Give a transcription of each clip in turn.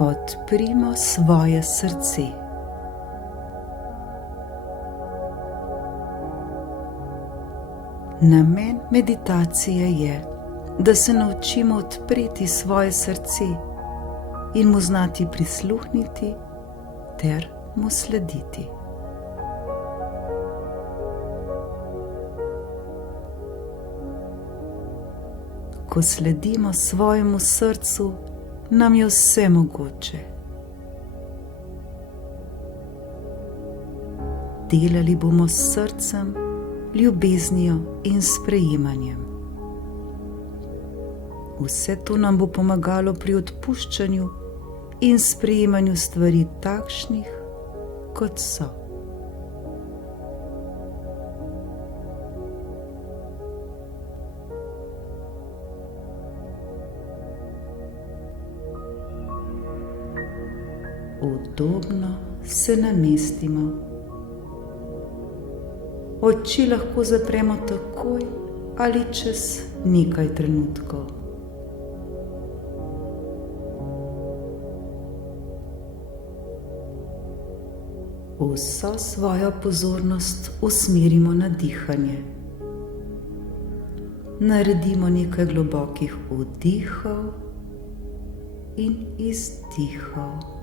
Odprimo svoje srce. Namen meditacije je, da se naučimo odpreti svoje srce in mu znati prisluhniti ter mu slediti. Ko sledimo svojemu srcu, nam je vse mogoče. Delali bomo s srcem, ljubeznijo in sprejemanjem. Vse to nam bo pomagalo pri odpuščanju in sprejemanju stvari takšnih, kot so. Udobno se namestimo. Oči lahko zapremo takoj ali čez nekaj trenutkov. Vso svojo pozornost usmerimo na dihanje. Naredimo nekaj globokih vdihov in izdihov.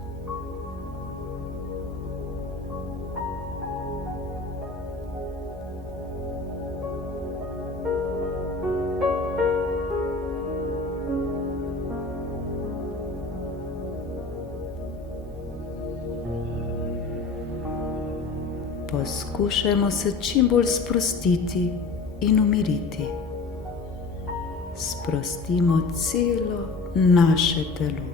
Poskušajmo se čim bolj sprostiti in umiriti. Sprostimo celo naše telo.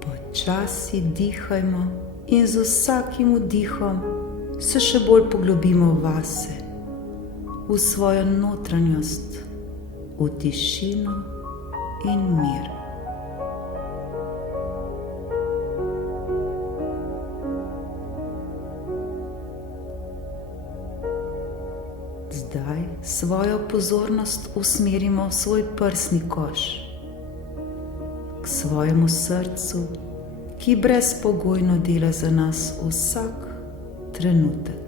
Počasi dihajmo in z vsakim vdihom se še bolj poglobimo vase, v svojo notranjost, v tišino in mir. Zdaj svojo pozornost usmerimo v svoj prsni koš, k svojemu srcu, ki brezpogojno dela za nas vsak trenutek.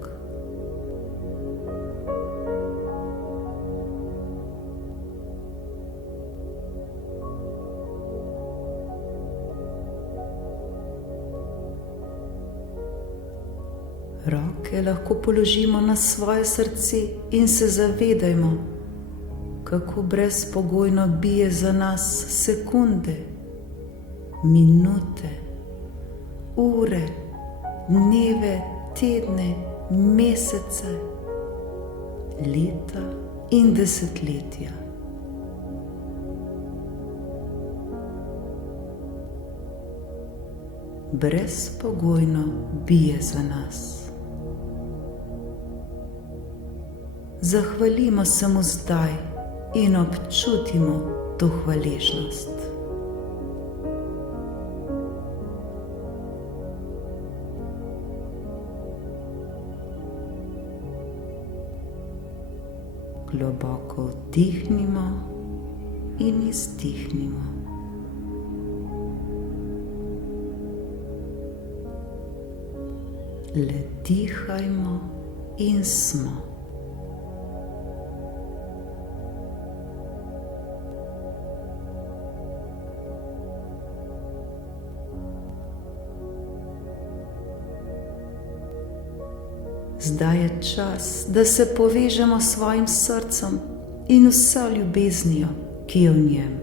Roke lahko položimo na svoje srce in se zavedajmo, kako brezpogojno bije za nas sekunde, minute, ure, dneve, tedne, mesece, leta in desetletja. Brezpogojno bije za nas. Zahvalimo se mu zdaj in občutimo to hvaležnost. Globoko vdihnimo in izdihnimo. Le dihajmo in smo. Zdaj je čas, da se povežemo s svojim srcem in vso ljubeznijo, ki je v njem.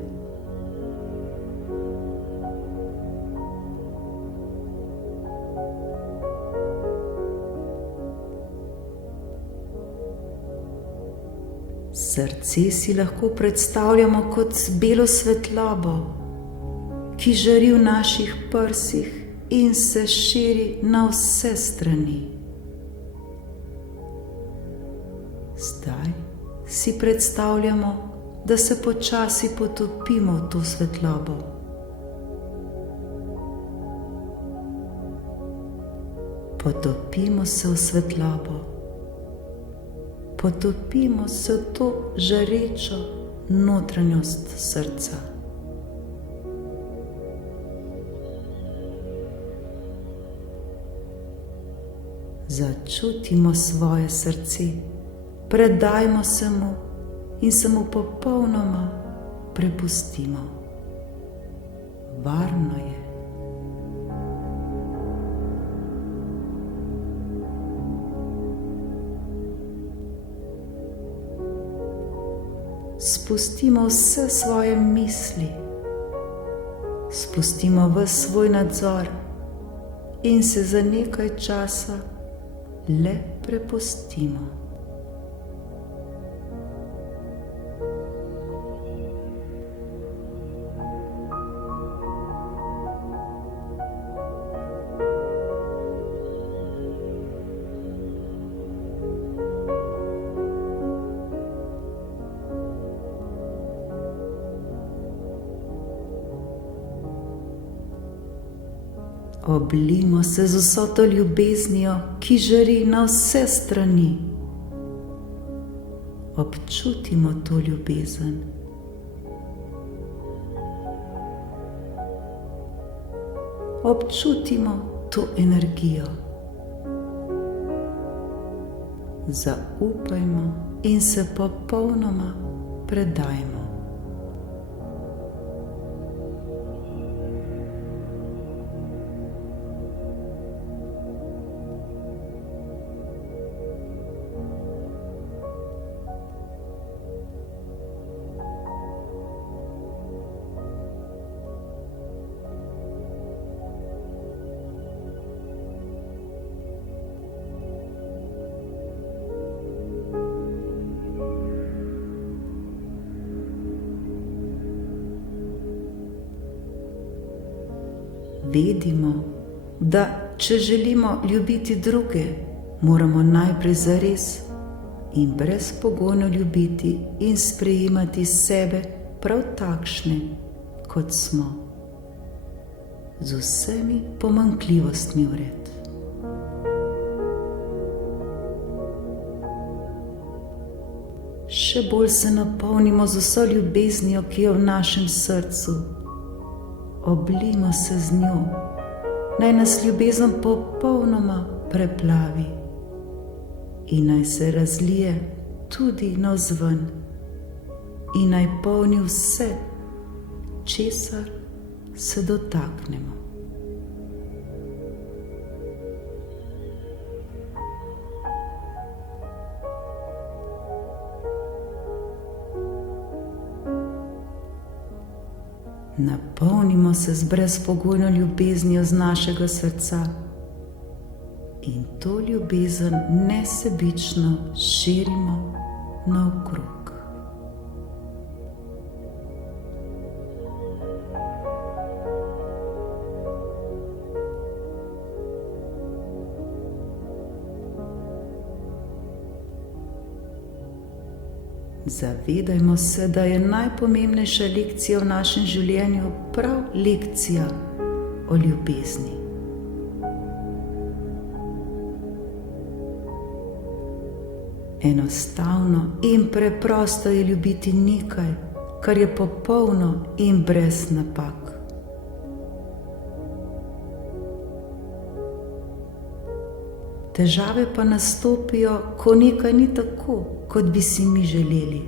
Srce si lahko predstavljamo kot belo svetlobo, ki žari v naših prsih in se širi na vse strani. Zdaj si predstavljamo, da se počasi potopimo v to svetlobo. Potopimo se v svetlobo. potopimo se v to žarečo notranjost srca. Začutimo svoje srce, predajmo se mu in se mu popolnoma prepustimo. Varno je. Spustimo vse svoje misli, spustimo ves svoj nadzor in se za nekaj časa le prepustimo. Oblijmo se z vso to ljubeznijo, ki žari na vse strani. Občutimo to ljubezen. Občutimo to energijo. Zaupajmo in se popolnoma predajmo. Vedimo, da če želimo ljubiti druge, moramo najprej zares in brezpogojno ljubiti in sprejemati sebe prav takšne, kot smo, z vsemi pomanjkljivostmi vred. Še bolj se napolnimo z vso ljubeznijo, ki je v našem srcu. Oblijmo se z njo, naj nas ljubezen popolnoma preplavi in naj se razlije tudi navzven in naj polni vse, česar se dotaknemo. Napolnimo se z brezpogojno ljubeznijo z našega srca in to ljubezen nesebično širimo naokrog. Zavedajmo se, da je najpomembnejša lekcija v našem življenju prav lekcija o ljubezni. Enostavno in preprosto je ljubiti nekaj, kar je popolno in brez napak. Težave pa nastopijo, ko nekaj ni tako, kot bi si mi želeli.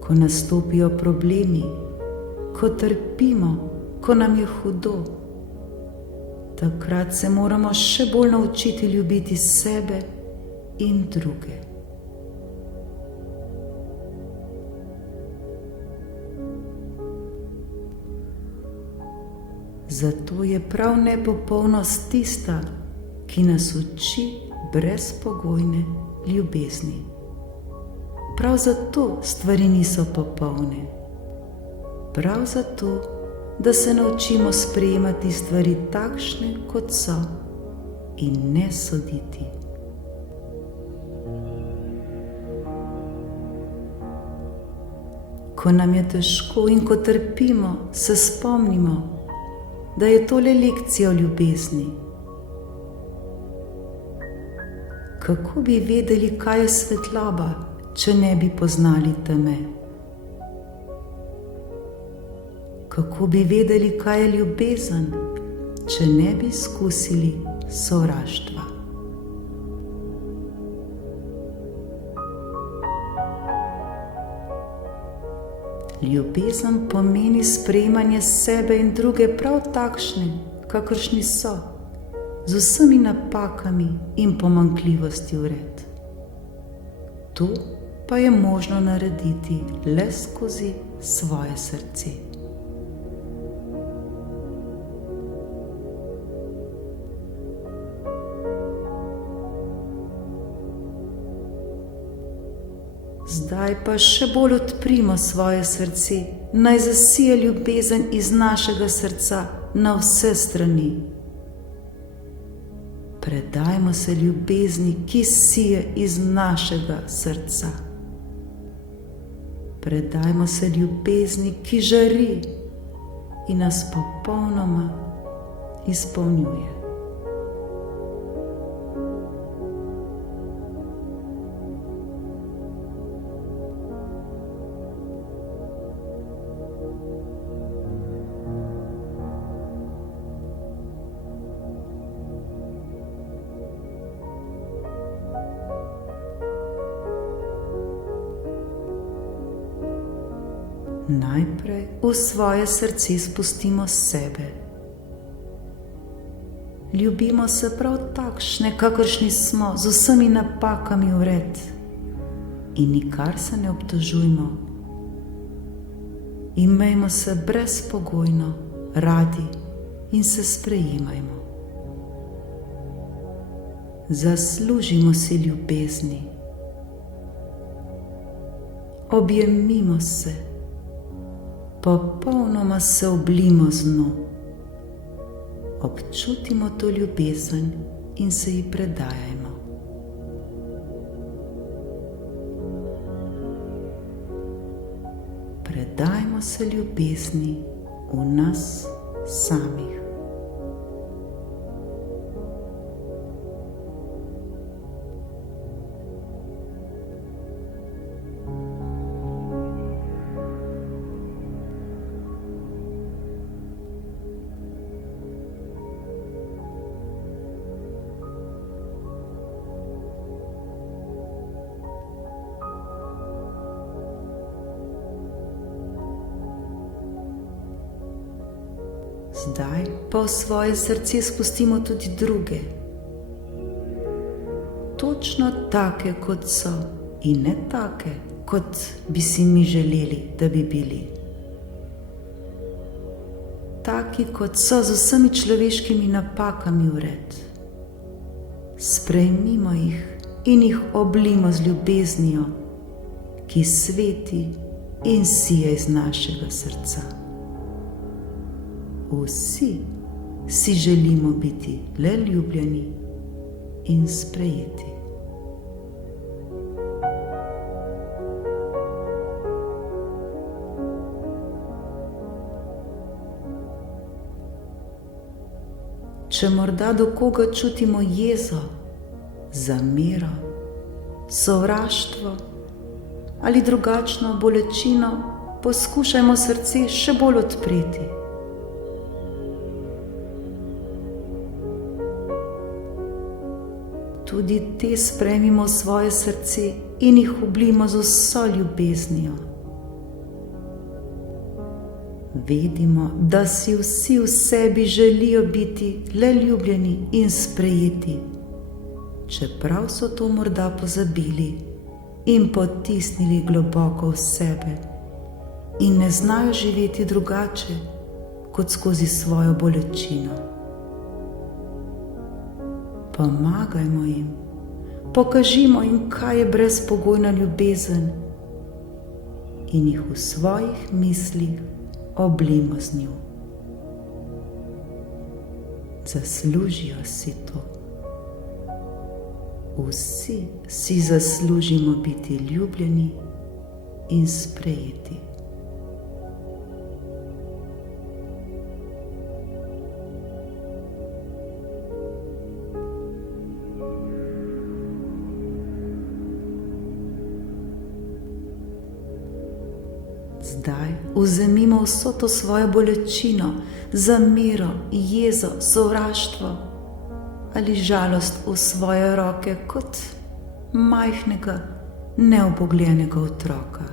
Ko nastopijo problemi, ko trpimo, ko nam je hudo, takrat se moramo še bolj naučiti ljubiti sebe in druge. Zato je prav nepopolnost tista, ki nas uči brezpogojne ljubezni. Prav zato stvari niso popolne. Prav zato, da se naučimo sprejemati stvari takšne, kot so, in ne soditi. Ko nam je težko in ko trpimo, se spomnimo, da je to le lekcija o ljubezni Kako bi vedeli, kaj je svetloba, če ne bi poznali teme? Kako bi vedeli, kaj je ljubezen, če ne bi izkusili sovraštva? Ljubezen pomeni sprejemanje sebe in druge prav takšne, kakršni so, z vsemi napakami in pomanjkljivosti vred. To pa je možno narediti le skozi svoje srce. Zdaj pa še bolj odprimo svoje srce, naj zasije ljubezen iz našega srca na vse strani. Predajmo se ljubezni, ki sije iz našega srca. Predajmo se ljubezni, ki žari in nas popolnoma izpolnjuje. Najprej v svoje srce spustimo sebe. Ljubimo se prav takšne, kakršni smo, z vsemi napakami vred. In nikar se ne obtožujmo. Imejmo se brezpogojno radi in se sprejemajmo. Zaslužimo si ljubezni. Objemimo se. Popolnoma se oblimo z njo. Občutimo to ljubezen in se ji predajajmo. Predajmo se ljubezni v nas samih. Zdaj pa v svoje srce spustimo tudi druge, točno take, kot so, in ne take, kot bi si mi želeli, da bi bili. Taki, kot so, z vsemi človeškimi napakami vred. Sprejmimo jih in jih oblimo z ljubeznijo, ki sveti in sije iz našega srca. Vsi si želimo biti le ljubljeni in sprejeti. Če morda do koga čutimo jezo, zamero, sovraštvo ali drugačno bolečino, poskušajmo srce še bolj odpreti. Tudi te sprejmimo v svoje srce in jih oblimo z vso ljubeznijo. Vedimo, da si vsi v sebi želijo biti le ljubljeni in sprejeti, čeprav so to morda pozabili in potisnili globoko v sebe in ne znajo živeti drugače kot skozi svojo bolečino. Pomagajmo jim, pokažimo jim, kaj je brezpogojna ljubezen in jih v svojih mislih oblimo z njo. Zaslužijo si to. Vsi si zaslužimo biti ljubljeni in sprejeti. Zdaj vzemimo vso to svojo bolečino, zamero, jezo, sovraštvo ali žalost v svoje roke kot majhnega, neobogljenega otroka.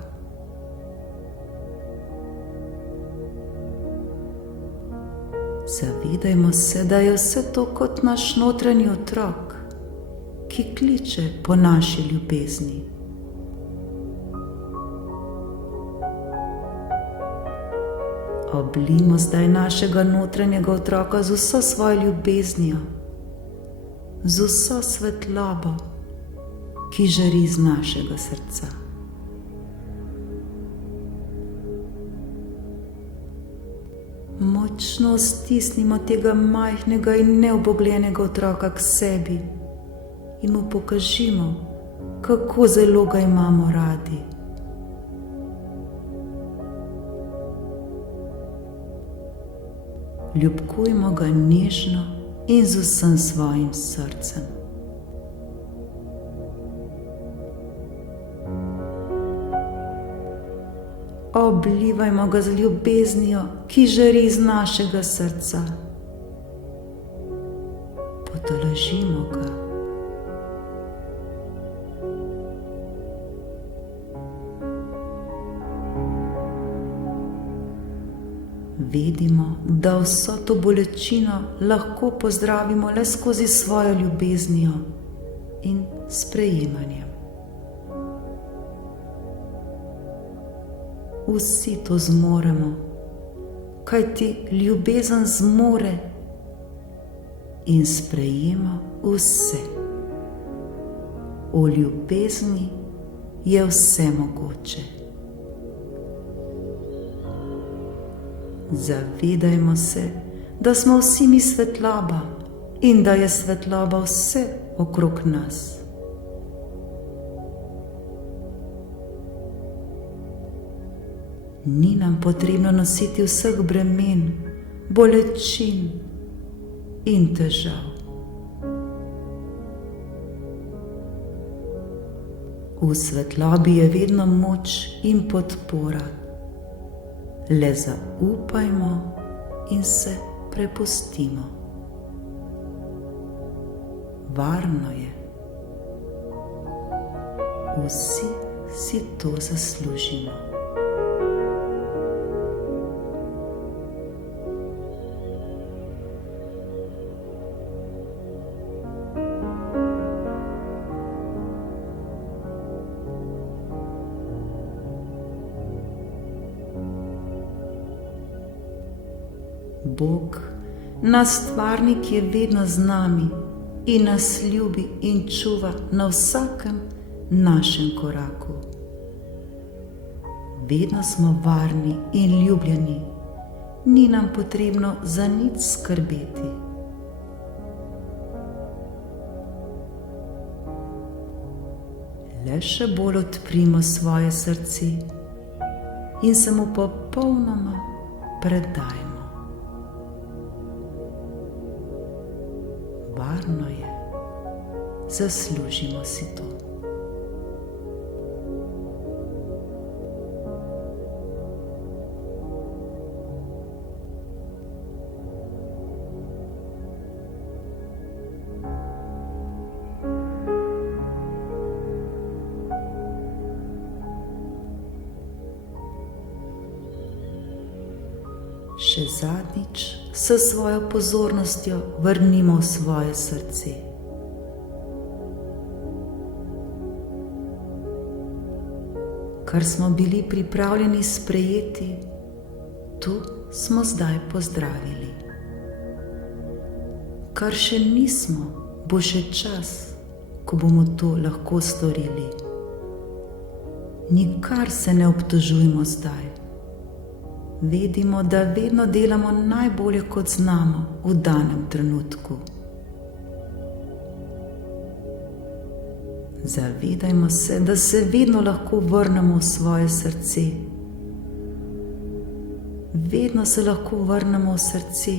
Zavedajmo se, da je vse to kot naš notranji otrok, ki kliče po naši ljubezni. Oblijmo zdaj našega notranjega otroka z vso svojo ljubeznijo, z vso svetlobo, ki žari iz našega srca. Močno stisnimo tega majhnega in neobogljenega otroka k sebi in mu pokažimo, kako zelo ga imamo radi. Ljubkujmo ga nežno in z vsem svojim srcem. Oblivajmo ga z ljubeznijo, ki žari iz našega srca. Potolažimo ga. Vedimo, da vso to bolečino lahko pozdravimo le skozi svojo ljubeznijo in sprejemanjem. Vsi to zmoremo, kajti ljubezen zmore in sprejema vse. V ljubezni je vse mogoče. Zavedajmo se, da smo vsi mi svetloba in da je svetloba vse okrog nas. Ni nam potrebno nositi vseh bremen, bolečin in težav. V svetlobi je vedno moč in podpora. Le zaupajmo in se prepustimo. Varno je. Vsi si to zaslužimo. Bog, naš stvarnik, je vedno z nami in nas ljubi in čuva na vsakem našem koraku. Vedno smo varni in ljubljeni, ni nam potrebno za nič skrbeti. Le še bolj odprimo svoje srce in se mu popolnoma predajmo. Varno je, zaslužimo si to. Še zadnjič s svojo pozornostjo vrnimo v svoje srce. Kar smo bili pripravljeni sprejeti, tu smo zdaj pozdravili. Kar še nismo, bo še čas, ko bomo to lahko storili. Nikar se ne obtožujmo zdaj. Vedimo, da vedno delamo najbolje, kot znamo v danem trenutku. Zavedajmo se, da se vedno lahko vrnemo v svoje srce. Vedno se lahko vrnemo v srce,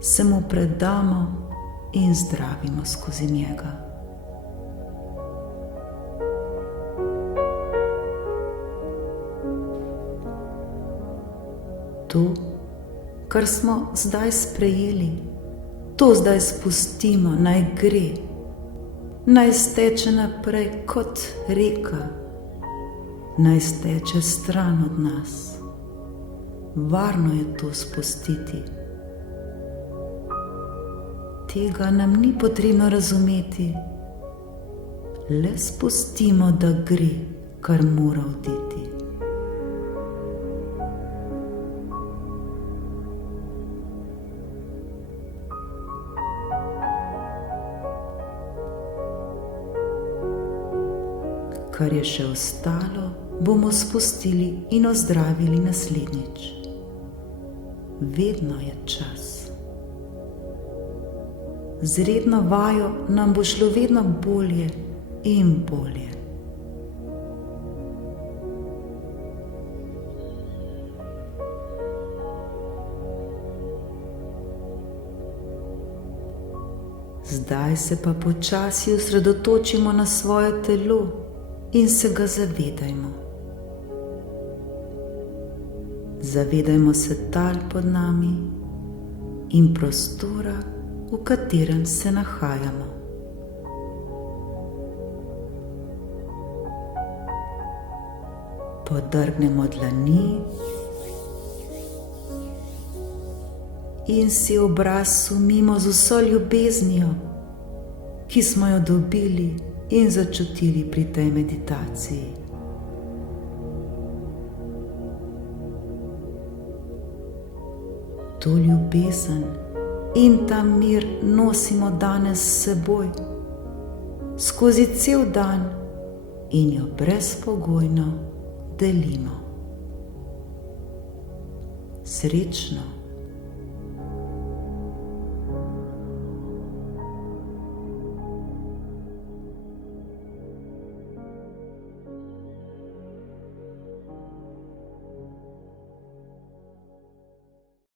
se mu predamo in zdravimo skozi njega. To, kar smo zdaj sprejeli, to zdaj spustimo, naj gre, naj steče naprej kot reka, naj steče stran od nas. Varno je to spustiti. Tega nam ni potrebno razumeti, le spustimo, da gre, kar mora oditi. Kar je še ostalo, bomo spustili in ozdravili naslednjič. Vedno je čas. Z redno vajo nam bo šlo vedno bolje in bolje. Zdaj se pa počasi osredotočimo na svoje telo in se ga zavedajmo. Zavedajmo se tal pod nami in prostora, v katerem se nahajamo. Podrgnemo dlani in si obraz sumimo z vso ljubeznijo, ki smo jo dobili in začutili pri tej meditaciji. To ljubezen in ta mir nosimo danes s seboj, skozi cel dan in jo brezpogojno delimo. Srečno!